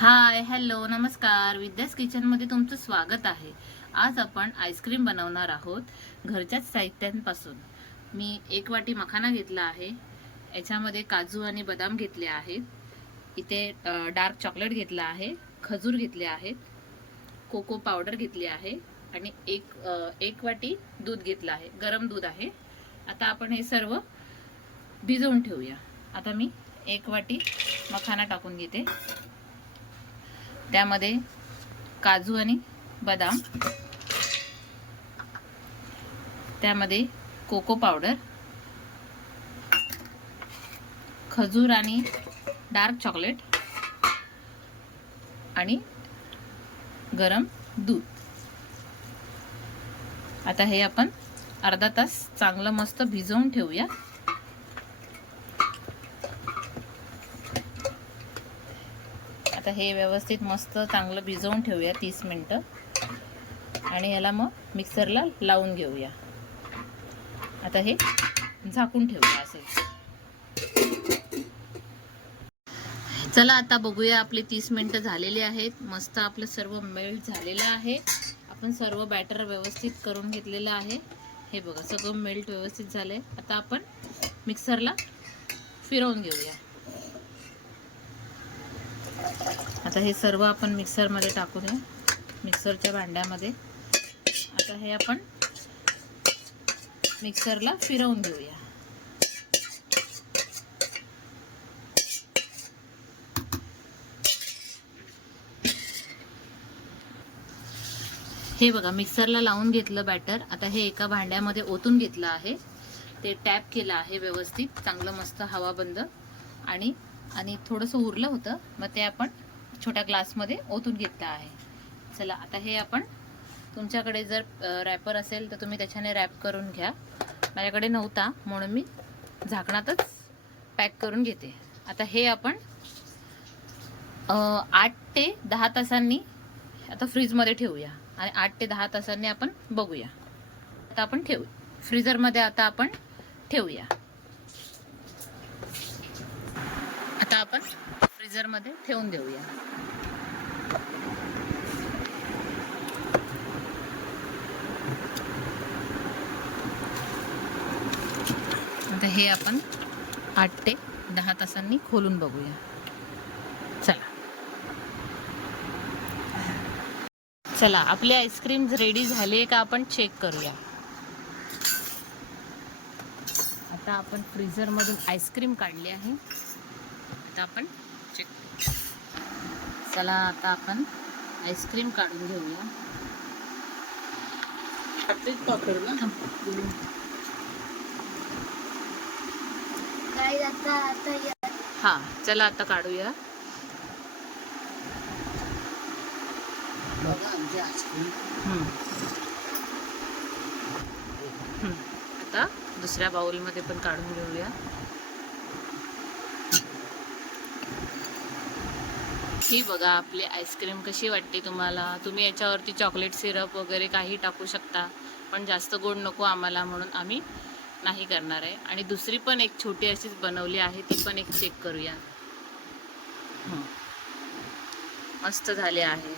Hi hello नमस्कार, विद्यास किचनमध्ये तुमचं स्वागत आहे. आज आपण आईस्क्रीम बनवणार आहोत घरच्याच साहित्यांपासून. मी 1 वाटी मखाना घेतला आहे. याच्यामध्ये काजू आणि बदाम घेतले आहेत. इथे डार्क चॉकलेट घेतला आहे, खजूर घेतले आहेत, कोको पावडर घेतली आहे आणि एक वाटी दूध घेतलं आहे, गरम दूध आहे. आता आपण हे सर्व भिजवून ठेवूया. आता मी 1 वाटी मखाना टाकून घेते. त्यामध्ये काजू आणि बदाम, त्यामध्ये कोको पावडर, खजूर आणि डार्क चॉकलेट आणि गरम दूध. आता हे आपण अर्धा तास चांगलं मस्त भिजवून ठेवूया. आता हे व्यवस्थित मस्त चांगलं भिजवून ठेवूया 30 मिनिटं आणि याला मग मिक्सरला लावून घेऊया. आता हे झाकून ठेवूया असे. चला आता बघूया, आपले 30 मिनिटं झालेली आहेत. मस्त आपलं सर्व मेल्ट झालेलं आहे. आपण सर्व बॅटर व्यवस्थित करून घेतलेलं आहे. हे बघा, सगळं मेल्ट व्यवस्थित झालंय. आता आपण मिक्सरला फिरवून घेऊया. आता हे सर्व आपण मिक्सरमध्ये टाकू दे, मिक्सरच्या भांड्यामध्ये. आता हे आपण मिक्सरला फिरवून घेऊया. हे बघा, मिक्सरला लावून घेतलं बॅटर. आता हे एका भांड्यामध्ये ओतून घेतलं आहे. ते टॅप केलं आहे व्यवस्थित, चांगलं मस्त हवा बंद. आणि थोडंसं उरलं होतं, मग ते आपण छोट्या ग्लासमध्ये ओतून घेतलं आहे. चला आता हे आपण, तुमच्याकडे जर रॅपर असेल तर तुम्ही त्याच्याने रॅप करून घ्या. माझ्याकडे नव्हता म्हणून मी झाकणातच पॅक करून घेते. आता हे आपण 8 ते 10 तासांनी आता फ्रीजमध्ये ठेवूया आणि 8 ते 10 तासांनी आपण बघूया. आता आपण फ्रीजरमध्ये आता आपण ठेवूया. आता आपण फ्रीजरमध्ये ठेवून देऊया. आता हे आपण 8 ते 10 तासांनी खोलून बघूया. चला आपले आईस्क्रीम रेडी झाले का आपण चेक करूया. आता आपण फ्रीजरमधून आईस्क्रीम काढली आहे. आता आपण चेक. चला आता आपण आईस्क्रीम काढून घेऊया. हा, चला आता काढूया. आता दुसऱ्या बाउलमध्ये पण काढून घेऊया. ही बघा आपली आईस्क्रीम कशी वाटते तुम्हाला. तुम्ही याच्यावरती चॉकलेट सिरप वगैरे काही टाकू शकता, पण जास्त गोड नको आम्हाला म्हणून आम्ही नाही करणार आहे. आणि दुसरी पण एक छोटी अशीच बनवली आहे, ती पण एक चेक करूया. मस्त झाले आहे.